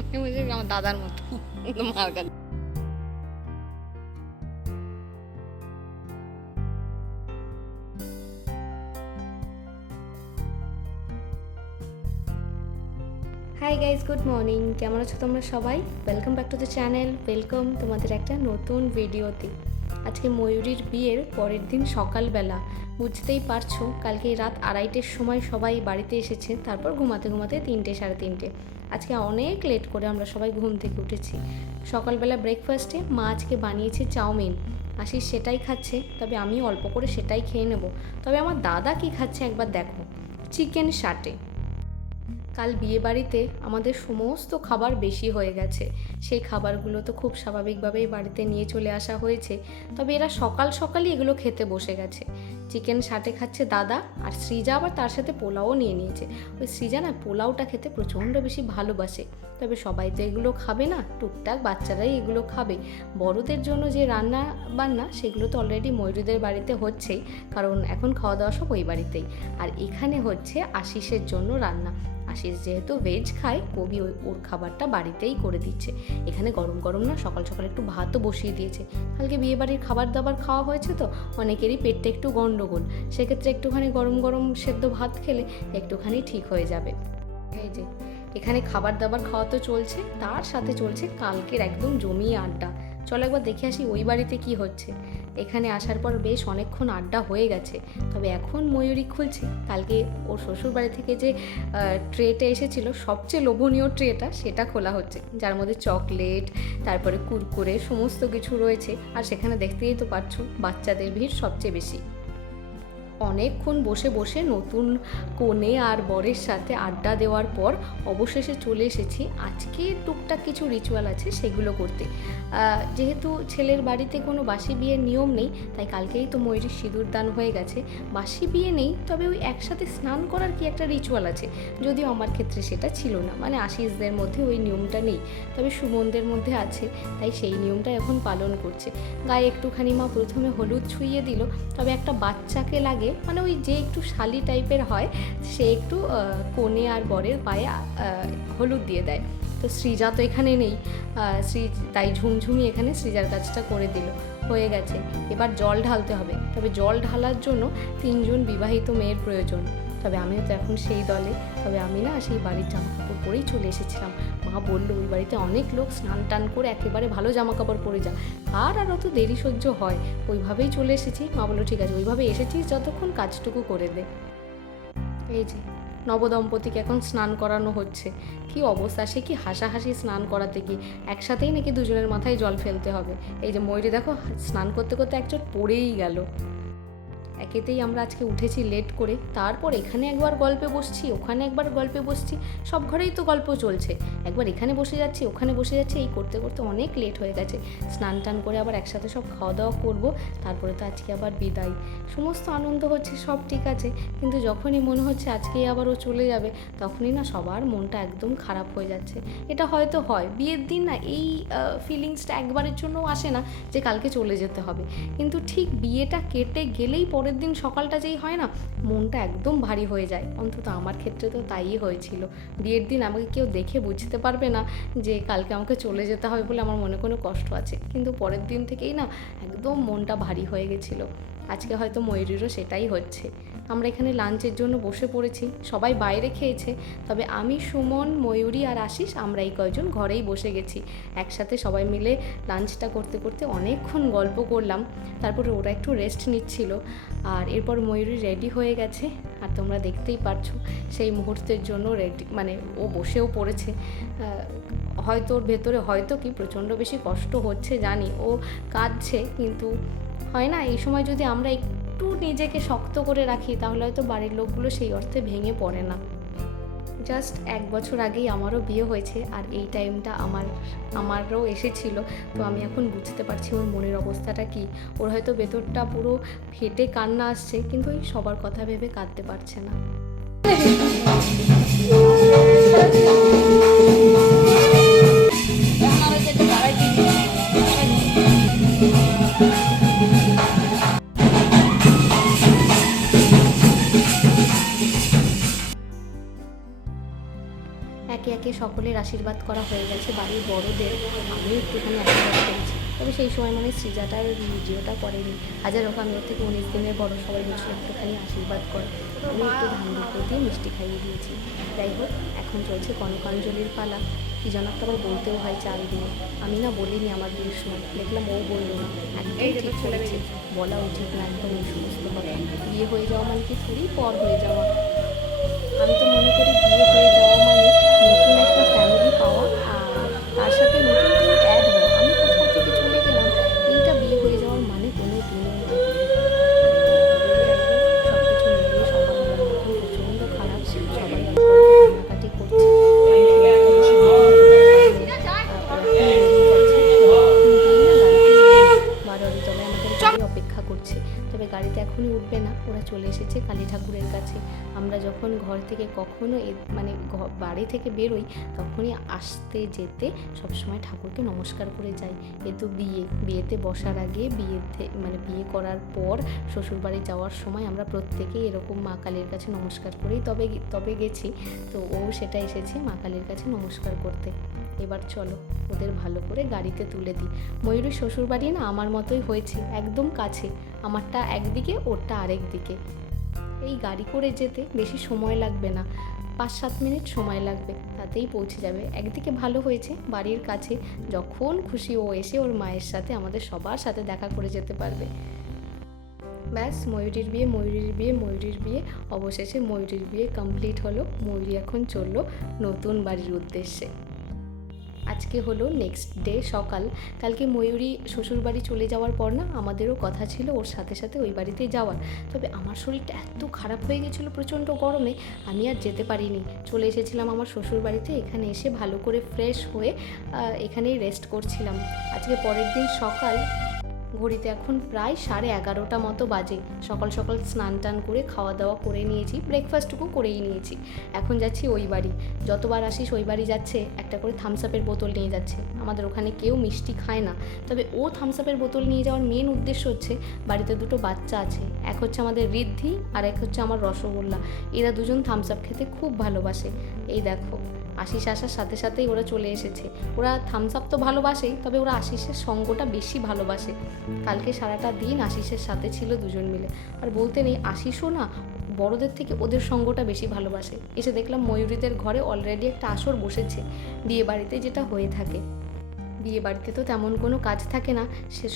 আমার দাদার মতো মার কাছে। Hi guys, good morning. কেমন আছো তোমরা সবাই? Welcome back to the channel. Welcome তোমাদের একটা নতুন ভিডিওতে। আজকে ময়ূরীর বিয়ের পরের দিন সকালবেলা, বুঝতেই পারছো কালকে রাত 2:30-র সময় সবাই বাড়িতে এসেছে, তারপর ঘুমাতে ঘুমাতে 3টে সাড়ে 3টে। আজকে অনেক লেট করে আমরা সবাই ঘুম থেকে উঠেছি। সকালবেলা ব্রেকফাস্টে মা আজকে বানিয়েছে চাউমিন। আশিস সেটাই খাচ্ছে, তবে আমি অল্প করে সেটাই খেয়ে নেব। তবে আমার দাদা কি খাচ্ছে একবার দেখো, চিকেন সাটে। কাল বিয়েবাড়িতে আমাদের সমস্ত খাবার বেশি হয়ে গেছে। সেই খাবারগুলো তো খুব স্বাভাবিকভাবেই বাড়িতে নিয়ে চলে আসা হয়েছে, তবে এরা সকাল সকালই এগুলো খেতে বসে গেছে। চিকেন সাটে খাচ্ছে দাদা, আর সৃজা আবার তার সাথে পোলাও নিয়ে নিয়েছে। ওই সৃজা না পোলাওটা খেতে প্রচণ্ড বেশি ভালোবাসে। তবে সবাই তো এগুলো খাবে না, টুকটাক বাচ্চারাই এগুলো খাবে। বড়দের জন্য যে রান্না বান্না সেগুলো তো অলরেডি ময়ূরীদের বাড়িতে হচ্ছেই, কারণ এখন খাওয়া দাওয়া সব ওই বাড়িতেই। আর এখানে হচ্ছে আশিসের জন্য রান্না। আশিস যেহেতু ভেজ খায়, কবি ওর খাবারটা বাড়িতেই করে দিচ্ছে। এখানে গরম গরম না সকাল সকাল একটু ভাতও বসিয়ে দিয়েছে। কালকে বিয়েবাড়ির খাবার দাবার খাওয়া হয়েছে তো অনেকেরই পেটটা একটু গন্ডগোল, সেক্ষেত্রে একটুখানি গরম গরম সেদ্ধ ভাত খেলে একটুখানি ঠিক হয়ে যাবে। এই যে এখানে খাবার দাবার খাওয়া তো চলছে, তার সাথে চলছে কালকের একদম জমিয়ে আড্ডা। চলো একবার দেখে আসি ওই বাড়িতে কি হচ্ছে। এখানে আসার পর বেশ অনেকক্ষণ আড্ডা হয়ে গেছে, তবে এখন ময়ূরী খুলছে কালকে ওর শ্বশুর বাড়ি থেকে যে ট্রেটা এসেছিল, সবচেয়ে লোভনীয় ট্রেটা, সেটা খোলা হচ্ছে, যার মধ্যে চকলেট, তারপরে কুরকুরে সমস্ত কিছু রয়েছে। আর সেখানে দেখতেই তো পারছো বাচ্চাদের ভিড় সবচেয়ে বেশি। অনেকক্ষণ বসে বসে নতুন কনে আর বরের সাথে আড্ডা দেওয়ার পর অবশেষে চলে এসেছি আজকে টুকটাক কিছু রিচুয়াল আছে সেগুলো করতে। যেহেতু ছেলের বাড়িতে কোনো বাসি বিয়ের নিয়ম নেই, তাই কালকেই তো ময়ূরীর সিঁদুর দান হয়ে গেছে। বাসি বিয়ে নেই, তবে ওই একসাথে স্নান করার কি একটা রিচুয়াল আছে, যদিও আমার ক্ষেত্রে সেটা ছিল না, মানে আশিসদের মধ্যে ওই নিয়মটা নেই, তবে সুমনদের মধ্যে আছে, তাই সেই নিয়মটা এখন পালন করছে। গায়ে একটুখানি মা প্রথমে হলুদ ছুঁয়ে দিল, তবে একটা বাচ্চাকে লাগে, মানে ওই যে একটু শালি টাইপের হয়, সে একটু কনে আর বরের পায়ে হলুদ দিয়ে দেয়। তো সৃজা তো এখানে নেই, তাই ঝুমঝুমি এখানে সৃজার কাজটা করে দিল, হয়ে গেছে। এবার জল ঢালতে হবে, তবে জল ঢালার জন্য 3জন বিবাহিত মেয়ের প্রয়োজন। তবে আমিও তো এখন সেই দলে, তবে আমি না সেই বাড়ির জামাকাপড় পরেই চলে এসেছিলাম। মা বললো ওই বাড়িতে অনেক লোক স্নান টান করে একেবারে ভালো জামাকাপড় পরে যা, আর অত দেরি সহ্য হয়, ওইভাবেই চলে এসেছি। মা বললো ঠিক আছে, ওইভাবে এসেছিস যতক্ষণ কাজটুকু করে দে। এই যে নবদম্পতিকে এখন স্নান করানো হচ্ছে। কি অবস্থা, সে কি হাসাহাসি স্নান করাতে গিয়ে, একসাথেই নাকি দুজনের মাথায় জল ফেলতে হবে। এই যে ময়ূরী দেখো স্নান করতে করতে একজন পড়েই গেল। একেতেই আমরা আজকে উঠেছি লেট করে, তারপর এখানে একবার গল্পে বসছি, ওখানে একবার গল্পে বসছি, সব ঘরেই তো গল্প চলছে, একবার এখানে বসে যাচ্ছি ওখানে বসে যাচ্ছি, এই করতে করতে অনেক লেট হয়ে গেছে। স্নান টান করে আবার একসাথে সব খাওয়া দাওয়া করবো, তারপরে তো আজকে আবার বিদায়। সমস্ত আনন্দ হচ্ছে, সব ঠিক আছে, কিন্তু যখনই মনে হচ্ছে আজকেই আবার ও চলে যাবে, তখনই না সবার মনটা একদম খারাপ হয়ে যাচ্ছে। এটা হয়তো হয় বিয়ের দিন না, এই ফিলিংসটা একবারের জন্যও আসে না যে কালকে চলে যেতে হবে, কিন্তু ঠিক বিয়েটা কেটে গেলেই পরের দিন সকালটা যেই হয় না, মনটা একদম ভারী হয়ে যায়। অন্তত আমার ক্ষেত্রে তো তাই হয়েছিল। বিয়ের দিন আমাকে কেউ দেখে বুঝতে পারবে না যে কালকে আমাকে চলে যেতে হবে বলে আমার মনে কোনো কষ্ট আছে, কিন্তু পরের দিন থেকেই না একদম মনটা ভারী হয়ে গেছিলো। আজকে হয়তো ময়ূরীরও সেটাই হচ্ছে। আমরা এখানে লাঞ্চের জন্য বসে পড়েছি, সবাই বাইরে খেয়েছে, তবে আমি, সুমন, ময়ূরী আর আশিস আমরা এই কয়েকজন ঘরেই বসে গেছি। একসাথে সবাই মিলে লাঞ্চটা করতে করতে অনেকক্ষণ গল্প করলাম, তারপরে ওরা একটু রেস্ট নিচ্ছিল, আর এরপর ময়ূরী রেডি হয়ে গেছে, আর তোমরা দেখতেই পারছো সেই মুহূর্তের জন্য রেডি, মানে ও বসেও পড়েছে। হয়তো ওর ভেতরে হয়তো কি প্রচণ্ড বেশি কষ্ট হচ্ছে জানি, ও কাঁদছে, কিন্তু হয় না এই সময় যদি আমরা একটু নিজেকে শক্ত করে রাখি, তাহলে হয়তো বাড়ির লোকগুলো সেই অর্থে ভেঙে পড়ে না। জাস্ট 1 বছর আগেই আমারও বিয়ে হয়েছে, আর এই টাইমটা আমারও এসেছিল, তো আমি এখন বুঝতে পারছি ওর মনের অবস্থাটা কি। ওর হয়তো ভেতরটা পুরো ফেটে কান্না আসছে, কিন্তু ওই সবার কথা ভেবে কাঁদতে পারছে না। একে একে একে সকলের আশীর্বাদ করা হয়ে গেছে, বাড়ির বড়দের আমিও একটুখানি আশীর্বাদ করেছি। তবে সেই সময় মানে সৃজাটার ভিডিওটা করেনি, হাজার হোক আমি ওর থেকে 19 দিনের বড়, সবাই বলছিল একটুখানি আশীর্বাদ করে, আমি একটু ধান দুটো দিয়ে মিষ্টি খাইয়ে দিয়েছি। যাই হোক, এখন চলছে কনকাঞ্জলির পালা। কি যেন একটা আবার বলতেও হয় চাল দিয়ে, আমি না বলিনি আমার বিয়ের সময়, দেখলাম ও বললো না, একদম ঠিক করেছে, বলা উচিত না একদম এই সমস্ত কথা। বিয়ে হয়ে যাওয়া মানে কি থোড়ি পর হয়ে যাওয়া, আমি তো মনে করি বিয়ে হয়ে যাওয়া মানে নতুন একটা ফ্যামিলি পাওয়া, আর তার সাথে নতুন কেউ অ্যাড হওয়া। আমি কোথাও থেকে চলে গেলাম, এইটা বিয়ে হয়ে যাওয়ার মানে কোনো দিনও না। সব কিছু মিলিয়ে সবার মন এখন প্রচণ্ড খারাপ, সবাই এক কান্নাকাটি করছে। বারোয়ারি আমাদের গাড়ি অপেক্ষা করছে, তবে গাড়িতে এখনই উঠবে না, ওরা চলে এসেছে কালী ঠাকুরের কাছে। আমরা যখন ঘর থেকে কখনো মানে বাড়ি থেকে বেরোই, তখনই আসতে যেতে সবসময় ঠাকুরকে নমস্কার করে যাই। এ তো বিয়েতে বসার আগে, বিয়ে করার পর শ্বশুরবাড়ি যাওয়ার সময় আমরা প্রত্যেকেই এরকম মা কালীর কাছে নমস্কার করেই তবে গেছি। তো ও সেটা এসেছে মা কালীর কাছে নমস্কার করতে। এবার চলো ওদের ভালো করে গাড়িতে তুলে দিই। ময়ূরীর শ্বশুরবাড়ি না আমার মতোই হয়েছে, একদম কাছে, আমারটা একদিকে ওরটা আরেক দিকে। এই গাড়ি করে যেতে বেশি সময় লাগবে না, 5-7 মিনিট সময় লাগবে, তাতেই পৌঁছে যাবে। একদিকে ভালো হয়েছে বাড়ির কাছে, যখন খুশি ও এসে ওর মায়ের সাথে আমাদের সবার সাথে দেখা করে যেতে পারবে। ব্যাস, ময়ূরীর বিয়ে অবশেষে ময়ূরীর বিয়ে কমপ্লিট হলো। ময়ূরী এখন চললো নতুন বাড়ির উদ্দেশ্যে। আজকে হলো নেক্সট ডে সকাল। কালকে ময়ূরী শ্বশুরবাড়ি চলে যাওয়ার পর না আমাদেরও কথা ছিল ওর সাথে সাথে ওই বাড়িতে যাওয়ার, তবে আমার শরীরটা এত খারাপ হয়ে গেছিলো প্রচণ্ড গরমে, আমি আর যেতে পারিনি। চলে এসেছিলাম আমার শ্বশুরবাড়িতে, এখানে এসে ভালো করে ফ্রেশ হয়ে এখানেই রেস্ট করছিলাম। আজকে পরের দিন সকাল, ঘড়িতে এখন প্রায় 11:30 মতো বাজে। সকাল সকাল স্নান টান করে খাওয়া দাওয়া করে নিয়েছি, ব্রেকফাস্টটুকু করেই নিয়েছি। এখন যাচ্ছি ওই বাড়ি, যতবার আসিস ওই বাড়ি যাচ্ছে একটা করে থামস আপের বোতল নিয়ে যাচ্ছে। আমাদের ওখানে কেউ মিষ্টি খায় না, তবে ও থামস আপের বোতল নিয়ে যাওয়ার মেন উদ্দেশ্য হচ্ছে বাড়িতে দুটো বাচ্চা আছে, এক হচ্ছে আমাদের ঋদ্ধি আর এক হচ্ছে আমার রসগোল্লা। এরা দুজন থামস আপ খেতে খুব ভালোবাসে। এই দেখো, আশিস আসার সাথে সাথেই ওরা চলে এসেছে। ওরা থামস আপ তো ভালোবাসেই, তবে ওরা আশিসের সঙ্গটা বেশি ভালোবাসে। কালকে সারাটা দিন আশিসের সাথে ছিল দুজন মিলে, আর বলতে নেই আশিসও না বড়দের থেকে ওদের সঙ্গটা বেশি ভালোবাসে। এসে দেখলাম ময়ূরীদের ঘরে অলরেডি একটা আসর বসেছে, বিয়ে বাড়িতে যেটা হয়ে থাকে। বিয়ে বাড়িতে তো তেমন কোনো কাজ থাকে না,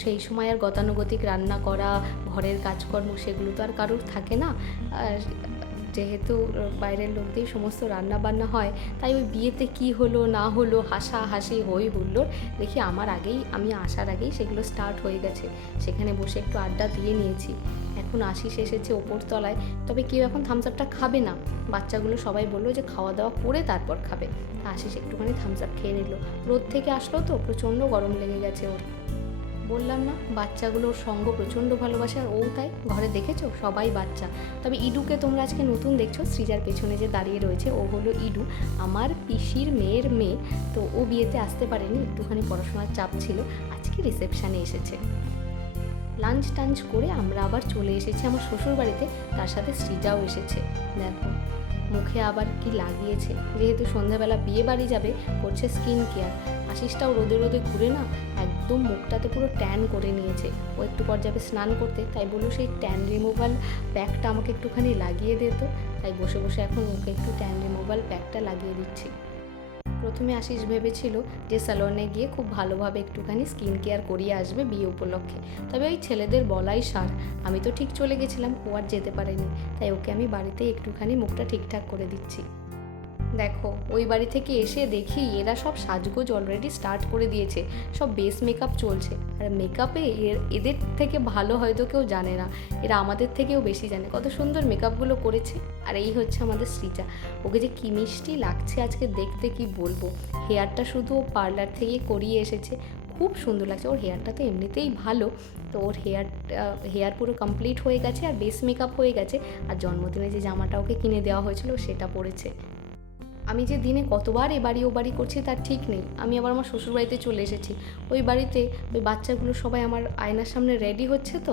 সেই সময় আর গতানুগতিক রান্না করা, ঘরের কাজকর্ম সেগুলো তো আর কারোর থাকে না। আর যেহেতু বাইরের লোক দিয়ে সমস্ত রান্না বান্না হয়, তাই ওই বিয়েতে কি হলো না হলো, হাসাহাসি হই হুল্লোড় দেখি আমি আসার আগেই সেগুলো স্টার্ট হয়ে গেছে। সেখানে বসে একটু আড্ডা দিয়ে নিয়েছি। এখন আশিস এসেছে ওপর তলায়, তবে কেউ এখন থামস আপটা খাবে না। বাচ্চাগুলো সবাই বললো যে খাওয়া দাওয়া করে তারপর খাবে। আশিস একটুখানি থামস আপ খেয়ে নিল, রোদ থেকে আসলো তো প্রচণ্ড গরম লেগে গেছে ওর। বললাম না বাচ্চাগুলোর সঙ্গ প্রচণ্ড ভালোবাসে, আর ও তাই। ঘরে দেখেছো সবাই বাচ্চা, তবে ইডুকে তোমরা আজকে নতুন দেখছো। সৃজার পেছনে যে দাঁড়িয়ে রয়েছে ও হলো ইডু, আমার পিসির মেয়ের মেয়ে। তো ও বিয়েতে আসতে পারেনি, একটুখানি পড়াশোনার চাপ ছিল, আজকে রিসেপশানে এসেছে। লাঞ্চ টাঞ্চ করে আমরা আবার চলে এসেছি আমার শ্বশুরবাড়িতে, তার সাথে সৃজাও এসেছে। দেখো মুখে আবার কি লাগিয়েছে, যেহেতু সন্ধ্যাবেলা বিয়ে বাড়ি যাবে, করছে স্কিন কেয়ার। আশিসটাও রোদে রোদে ঘুরে না একদম মুখটাতে পুরো ট্যান করে নিয়েছে। ও একটু পর যাবে স্নান করতে, তাই বললো সেই ট্যান রিমুভাল প্যাকটা আমাকে একটুখানি লাগিয়ে দিত। তাই বসে বসে এখন ওকে একটু ট্যান রিমুভাল প্যাকটা লাগিয়ে দিচ্ছি। প্রথমে আশিস ভেবেছিল যে স্যালনে গিয়ে খুব ভালোভাবে একটুখানি স্কিন কেয়ার করিয়ে আসবে বিয়ে উপলক্ষে, তবে ওই ছেলেদের বলাই সার। আমি তো ঠিক চলে গেছিলাম, ও আর যেতে পারেনি, তাই ওকে আমি বাড়িতেই একটুখানি মুখটা ঠিকঠাক করে দিচ্ছি। দেখো ওই বাড়ি থেকে এসে দেখি এরা সব সাজগোজ অলরেডি স্টার্ট করে দিয়েছে, সব বেস মেকআপ চলছে। আর মেকআপে এদের থেকে ভালো হয়তো কেউ জানে না, এরা আমাদের থেকেও বেশি জানে কত সুন্দর মেকআপগুলো করেছে। আর এই হচ্ছে আমাদের সৃজা, ওকে যে কী মিষ্টি লাগছে আজকে দেখতে কি বলবো। হেয়ারটা শুধু ও পার্লার থেকে করিয়ে এসেছে, খুব সুন্দর লাগছে। ওর হেয়ারটা তো এমনিতেই ভালো, তো ওর হেয়ার পুরো কমপ্লিট হয়ে গেছে আর বেস মেকআপ হয়ে গেছে। আর জন্মদিনে যে জামাটা ওকে কিনে দেওয়া হয়েছিল সেটা পরেছে। আমি যে দিনে কতবার এ বাড়ি ও বাড়ি করছি তার ঠিক নেই। আমি আবার আমার শ্বশুরবাড়িতে চলে এসেছি। ওই বাড়িতে ওই বাচ্চাগুলো সবাই আমার আয়নার সামনে রেডি হচ্ছে, তো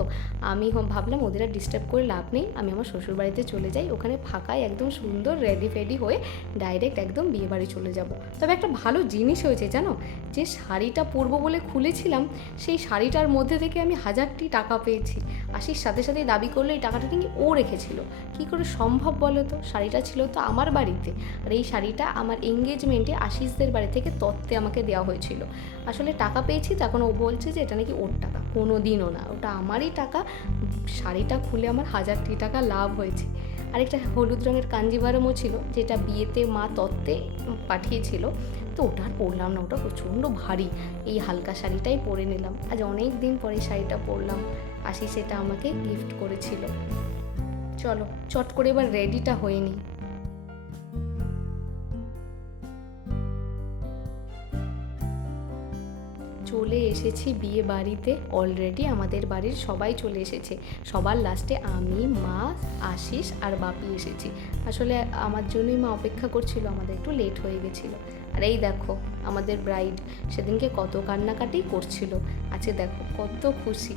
আমি ভাবলাম ওদের আর ডিস্টার্ব করে লাভ নেই, আমি আমার শ্বশুরবাড়িতে চলে যাই। ওখানে ফাঁকায় একদম সুন্দর রেডি ফেডি হয়ে ডাইরেক্ট একদম বিয়ে বাড়ি চলে যাব। তবে একটা ভালো জিনিস হয়েছে জানো, যে শাড়িটা পরবো বলে খুলেছিলাম, সেই শাড়িটার মধ্যে থেকে আমি 1000টি টাকা পেয়েছি। আশিস সাথে সাথেই দাবি করলো এই টাকাটা নাকি ও রেখেছিল। কী করে সম্ভব বলো তো? শাড়িটা ছিল তো আমার বাড়িতে, আর এই শাড়িটা আমার এঙ্গেজমেন্টে আশিসদের বাড়ি থেকে তত্ত্বে আমাকে দেওয়া হয়েছিল। আসলে টাকা পেয়েছি, তখন ও বলছে যে এটা নাকি ওর টাকা। কোনো দিনও না, ওটা আমারই টাকা। শাড়িটা খুলে আমার 1000টি টাকা লাভ হয়েছে। আরেকটা হলুদ রঙের কাঞ্জিভারমও ছিল, যেটা বিয়েতে মা তত্ত্বে পাঠিয়েছিল, তো ওটা আর পরলাম না, ওটা প্রচণ্ড ভারী। এই হালকা শাড়িটাই পরে নিলাম। আজ অনেক দিন পরে শাড়িটা পরলাম, আশিস সেটা আমাকে গিফট করেছিল। চলো চট করে এবার রেডিটা হয়ে নিই। চলে এসেছি বিয়ে বাড়িতে। অলরেডি আমাদের বাড়ির সবাই চলে এসেছে। সবার লাস্টে আমি, মা, আশিস আর বাপি এসেছি। আসলে আমার জন্যই মা অপেক্ষা করছিল, আমাদের একটু লেট হয়ে গেছিলো। আর এই দেখো আমাদের ব্রাইড, সেদিনকে কত কান্নাকাটি করছিল, আজকে দেখো কত খুশি।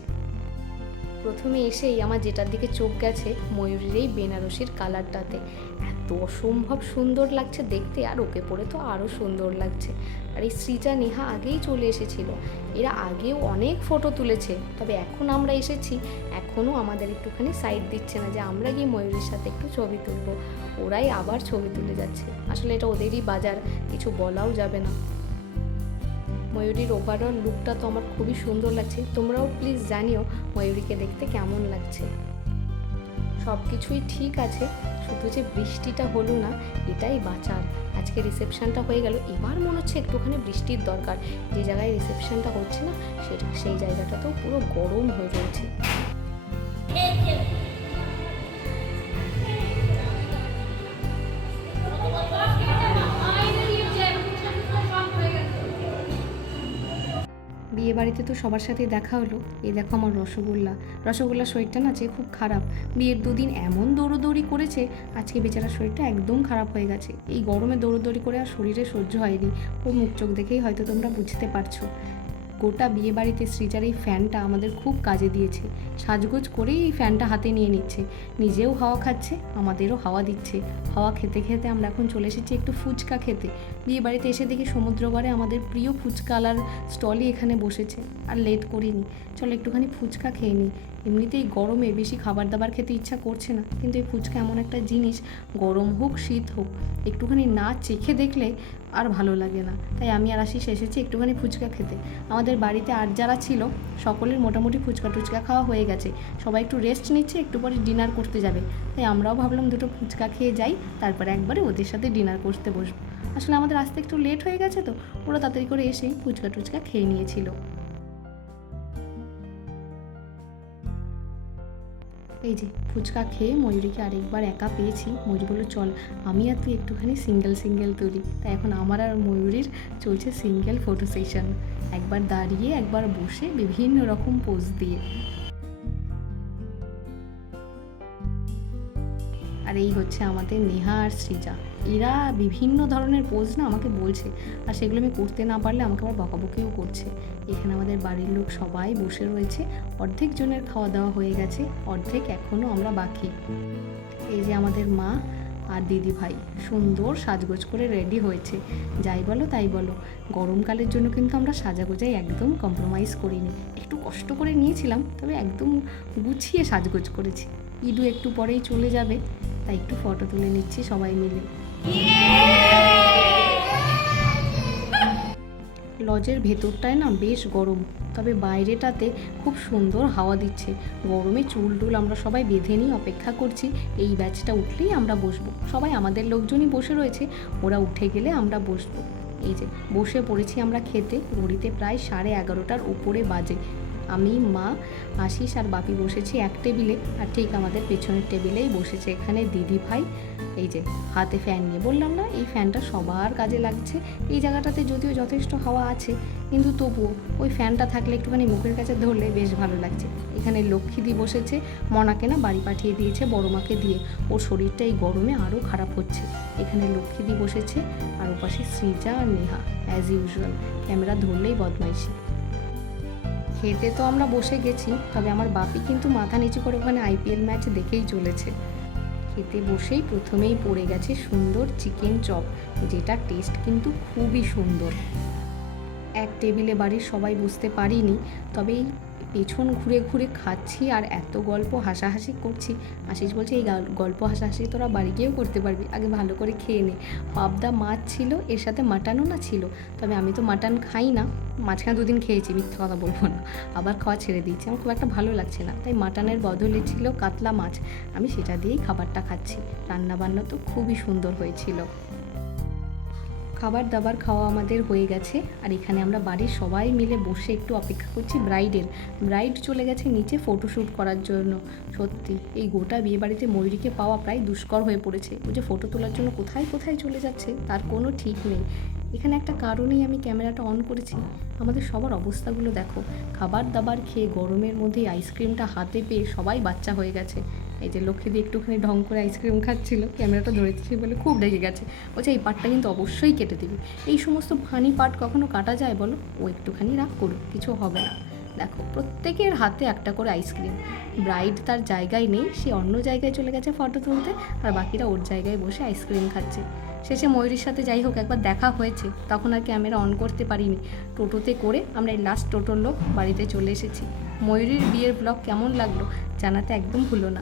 প্রথমে এসেই আমার যেটার দিকে চোখ গেছে ময়ূরীর এই বেনারসির কালারটাতে। এত অসম্ভব সুন্দর লাগছে দেখতে, আর ওকে পরে তো আরও সুন্দর লাগছে। আর এই শ্রীজা, নেহা আগেই চলে এসেছিল। এরা আগেও অনেক ফটো তুলেছে, তবে এখন আমরা এসেছি, এখনও আমাদের একটুখানি সাইড দিচ্ছে না যে আমরা গিয়ে ময়ূরীর সাথে একটু ছবি তুলবো। ওরাই আবার ছবি তুলে যাচ্ছে। আসলে এটা ওদেরই বাজার, কিছু বলাও যাবে না। ময়ূরীর ওভারঅল লুকটা তো আমার খুবই সুন্দর লাগছে। তোমরাও প্লিজ জানিও ময়ূরীকে দেখতে কেমন লাগছে। সব কিছুই ঠিক আছে, শুধু যে বৃষ্টিটা হলো না, এটাই বাঁচার। আজকে রিসেপশনটা হয়ে গেল, এবার মনে হচ্ছে একটুখানি বৃষ্টির দরকার। যে জায়গায় রিসেপশনটা হচ্ছে না সেই জায়গাটাতেও পুরো গরম হয়ে রয়েছে। বিয়ে বাড়িতে তো সবার সাথেই দেখা হলো। এই দেখো আমার রসগোল্লা শরীরটা না যে খুব খারাপ। বিয়ের 2 দিন এমন দৌড়োদৌড়ি করেছে, আজকে বেচারা শরীরটা একদম খারাপ হয়ে গেছে। এই গরমে দৌড়োদৌড়ি করে আর শরীরে সহ্য হয়নি। ও মুখ চোখ দেখেই হয়তো তোমরা বুঝতে পারছো। গোটা বিয়ে বাড়িতে সৃজার এই ফ্যানটা আমাদের খুব কাজে দিয়েছে। সাজগোজ করেই এই ফ্যানটা হাতে নিয়ে নিচ্ছে, নিজেও হাওয়া খাচ্ছে, আমাদেরও হাওয়া দিচ্ছে। হাওয়া খেতে খেতে আমরা এখন চলে এসেছি একটু ফুচকা খেতে। বিয়ে বাড়িতে এসে দেখি সমুদ্রগড়ে আমাদের প্রিয় ফুচকালার স্টলই এখানে বসেছে। আর লেট করিনি, চলো একটুখানি ফুচকা খেয়ে নিই। এমনিতেই গরমে বেশি খাবার দাবার খেতে ইচ্ছা করছে না, কিন্তু এই ফুচকা এমন একটা জিনিস, গরম হোক শীত হোক, একটুখানি না চেখে দেখলে আর ভালো লাগে না। তাই আমি আর আশিস এসেছি একটুখানি ফুচকা খেতে। আমাদের বাড়িতে আর যারা ছিল সকলের মোটামুটি ফুচকা টুচকা খাওয়া হয়ে গেছে, সবাই একটু রেস্ট নিচ্ছে, একটু পরে ডিনার করতে যাবে। তাই আমরাও ভাবলাম দুটো ফুচকা খেয়ে যাই, তারপরে একবারে ওদের সাথে ডিনার করতে বসবো। আসলে আমাদের আসতে একটু লেট হয়ে গেছে, তো ওরা তাড়াতাড়ি করে এসেই ফুচকা টুচকা খেয়ে নিয়েছিল। এই যে ফুচকা খেয়ে ময়ূরীকে আরেকবার একা পেয়েছি। ময়ূরী বললো চল আমি আর তুই একটুখানি সিঙ্গেল তুলি। তাই এখন আমার আর ময়ূরীর চলছে সিঙ্গেল ফটো সেশন, একবার দাঁড়িয়ে একবার বসে বিভিন্ন রকম পোজ দিয়ে। আর এই হচ্ছে আমাদের নেহা আর সৃজা। এরা বিভিন্ন ধরনের পোজ না আমাকে বলছে, আর সেগুলো আমি করতে না পারলে আমাকে আবার বকাবকিও করছে। এখানে আমাদের বাড়ির লোক সবাই বসে রয়েছে, অর্ধেক জনের খাওয়া দাওয়া হয়ে গেছে, অর্ধেক এখনও আমরা বাকি। এই যে আমাদের মা আর দিদি ভাই সুন্দর সাজগোজ করে রেডি হয়েছে। যাই বলো তাই বলো, গরমকালের জন্য কিন্তু আমরা সাজাগোজাই একদম কম্প্রোমাইজ করিনি। একটু কষ্ট করে নিয়েছিলাম, তবে একদম গুছিয়ে সাজগোজ করেছি। ইদু একটু পরেই চলে যাবে, তাই একটু ফটো তুলে নিচ্ছি সবাই মিলে। লজের ভেতরটায় না বেশ গরম, তবে বাইরেটাতে খুব সুন্দর হাওয়া দিচ্ছে। গরমে চুল টুল আমরা সবাই বেঁধে নিয়ে অপেক্ষা করছি, এই ব্যাচটা উঠলেই আমরা বসবো। সবাই আমাদের লোকজনই বসে রয়েছে, ওরা উঠে গেলে আমরা বসবো। এই যে বসে পড়েছি আমরা খেতে। ঘড়িতে প্রায় 11:30টার উপরে বাজে। আমি, মা, আশিস আর বাপি বসেছি এক টেবিলে, আর ঠিক আমাদের পেছনের টেবিলেই বসেছে এখানে দিদি ভাই, এই যে হাতে ফ্যান নিয়ে। বললাম না এই ফ্যানটা সবার কাজে লাগছে। এই জায়গাটাতে যদিও যথেষ্ট হাওয়া আছে, কিন্তু তবুও ওই ফ্যানটা থাকলে একটুখানি মুখের কাছে ধরলে বেশ ভালো লাগছে। এখানে লক্ষ্মীদি বসেছে, মনাকে না বাড়ি পাঠিয়ে দিয়েছে বড় মাকে দিয়ে, ওর শরীরটা এই গরমে আরও খারাপ হচ্ছে। এখানে লক্ষ্মীদি বসেছে, আর ওপাশে সৃজা আর নেহা অ্যাজ ইউজুয়াল ক্যামেরা ধরলেই বদমাইশি। খেতে তো আমরা বসে গেছি, তবে আমার বাপি কিন্তু মাথা নিচু করে ওখানে আইপিএল ম্যাচ দেখেই চলেছে। খেতে বসেই প্রথমেই পড়ে গেছে সুন্দর চিকেন চপ, যেটা টেস্ট কিন্তু খুবই সুন্দর। এক টেবিলে বাড়ির সবাই বুঝতে পারিনি, তবে এই পেছন ঘুরে ঘুরে খাচ্ছি আর এত গল্প হাসাহাসি করছি। আশিস বলছে এই গল্প হাসাহাসি তোরা বাড়ি গিয়েও করতে পারবি, আগে ভালো করে খেয়ে নে। পাবদা মাছ ছিল, এর সাথে মাটনও না ছিল, তবে আমি তো মাটন খাই না, মাঝখানে 2 দিন খেয়েছি, মিথ্যে কথা বলবো না, আবার খাওয়া ছেড়ে দিয়েছি, আমার খুব একটা ভালো লাগছে না, তাই মাটনের বদলে ছিল কাতলা মাছ, আমি সেটা দিয়েই খাবারটা খাচ্ছি। রান্নাবান্না তো খুবই সুন্দর হয়েছিল। খাবার দাবার খাওয়া আমাদের হয়ে গেছে, আর এখানে আমরা বাড়ির সবাই মিলে বসে একটু অপেক্ষা করছি ব্রাইড চলে গেছে নিচে ফটোশ্যুট করার জন্য। সত্যি এই গোটা বিয়েবাড়িতে ময়ূরীকে পাওয়া প্রায় দুষ্কর হয়ে পড়েছে। ও যে ফটো তোলার জন্য কোথায় কোথায় চলে যাচ্ছে তার কোনো ঠিক নেই। এখানে একটা কারণেই আমি ক্যামেরাটা অন করেছি, আমাদের সবার অবস্থাগুলো দেখো। খাবার দাবার খেয়ে গরমের মধ্যে আইসক্রিমটা হাতে পেয়ে সবাই বাচ্চা হয়ে গেছে। এই যে লক্ষ্মীদি একটুখানি ঢং করে আইসক্রিম খাচ্ছিল, ক্যামেরাটা ধরেছি বলে খুব রেগে গেছে, বলছে এই পার্টটা কিন্তু অবশ্যই কেটে দিবি। এই সমস্ত ফানি পার্ট কখনো কাটা যায় বলো? ও একটুখানি রাগ করুক, কিছু হবে না। দেখো প্রত্যেকের হাতে একটা করে আইসক্রিম। ব্রাইড তার জায়গায় নেই, সে অন্য জায়গায় চলে গেছে ফটো তুলতে, আর বাকিরা ওর জায়গায় বসে আইসক্রিম খাচ্ছে। শেষে ময়ূরীর সাথে যাই হোক একবার দেখা হয়েছে, তখন আর ক্যামেরা অন করতে পারিনি। টোটোতে করে আমরা এই লাস্ট টোটোর লোক বাড়িতে চলে এসেছি। ময়ূরীর বিয়ের ব্লগ কেমন লাগলো জানাতে একদম ভুলো না।